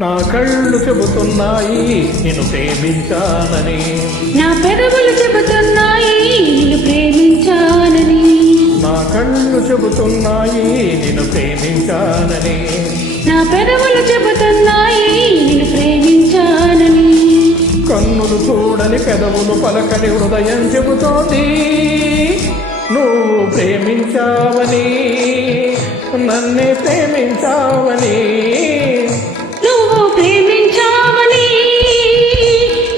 నా కళ్ళు చెబుతున్నాయి నిన్ను ప్రేమించానని, నా పెదవులు చెబుతున్నాయి నిన్ను ప్రేమించానని, నా కళ్ళు చెబుతున్నాయి నిన్ను ప్రేమించానని, నా పెదవులు చెబుతున్నాయి నిన్ను ప్రేమించానని. కన్నులు చూడని పెదవులు పలకని హృదయం చెబుతోంది నువ్వు ప్రేమించావని, నన్నే ప్రేమించావని, నువ్వు ప్రేమించావని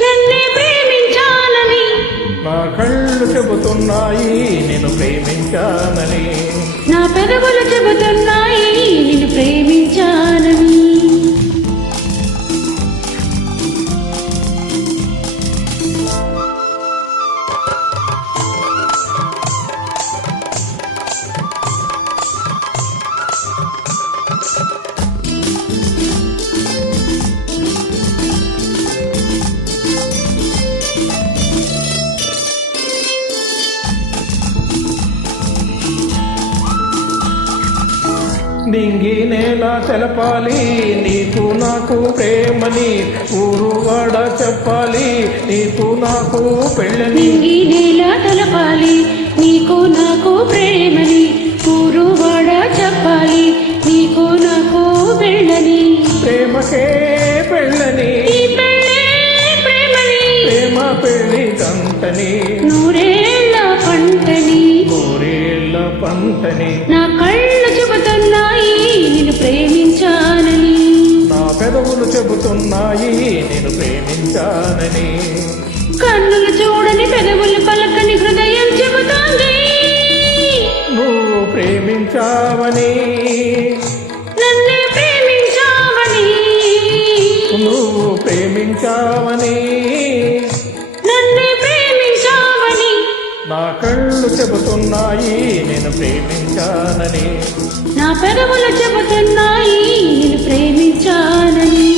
నన్నే ప్రేమించానని. నా కళ్ళు చెబుతున్నాయి నిన్ను ప్రేమించానని, నా పెదవులు చెబుతున్నాయి నిన్ను ప్రేమించానని. నింగి నేల తెలపాలి నీకు నాకు ప్రేమని, ఊరు వాడ చెప్పాలి నీకు నాకు పెళ్ళని. నింగి నేల తెలపాలి నీకు నాకు ప్రేమని, ఊరు వాడ చెప్పాలి నీకు నాకు పెళ్ళని. ప్రేమకే పెళ్ళని, ఈ పెళ్ళే ప్రేమని, ప్రేమ పెళ్ళి తంటని, నూరేళ్ళ పంటని, నూరేళ్ల పంటని. నా కళ్ళు చెబుతున్నాయి నిన్ను ప్రేమించానని, నా పెదవులు చెబుతున్నాయి నేను ప్రేమించానని, కన్నులు చూడని పెదవులు పలకని హృదయం చెబుతోంది నువ్వు ప్రేమించావని, నన్నే ప్రేమించావని, నువ్వు ప్రేమించావని, నన్నే ప్రేమించావని. నా కళ్ళు చెబుతున్నాయి నేను ప్రేమించానని, నా పెదవులు చెబుతున్నాయి నిన్ను ప్రేమించానని.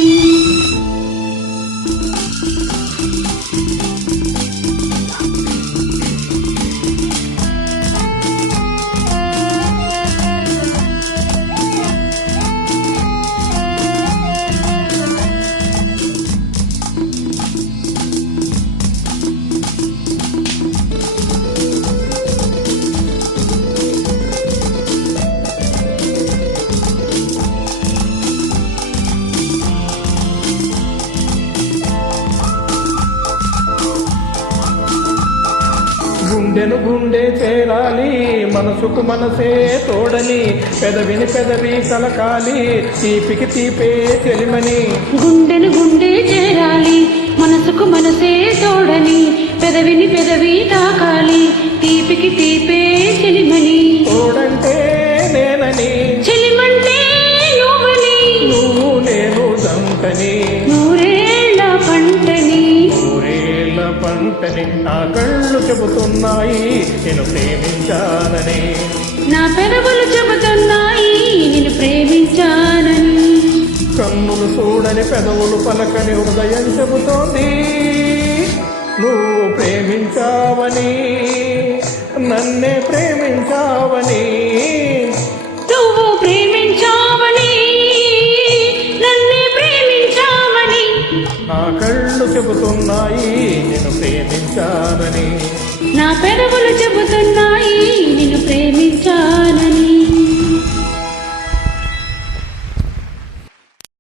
గుండెను గుండె చేరాలి మనసుకు మనసే తోడని, పెదవిని పెదవి కలకాలి తీపికి తీపే చెలిమని. గుండెను గుండె చేరాలి మనసుకు మనసే తోడని, పెదవిని పెదవి తాకాలి తీపికి తీపే చెలిమని. తోడంటే నేనని, చెలిమంటే నువ్వని, నువ్వు నేను జంటని, నూరేళ్ళ పంటని, నూరేళ్ల పంటని. నా కళ్ళు చెబుతున్నాయి నేను ప్రేమించానని, నా పెదవులు చెబుతున్నాయి నిన్ను ప్రేమించానని, కన్నులు చూడని పెదవులు పలకని హృదయం చెబుతోంది నువ్వు ప్రేమించావని, నన్నే ప్రేమించావని, నువ్వు ప్రేమించావని నన్నే ప్రేమించావని. నా కళ్ళు చెబుతున్నాయి నేను ప్రేమించానని, నా పెదవులు చెబుతున్నాయి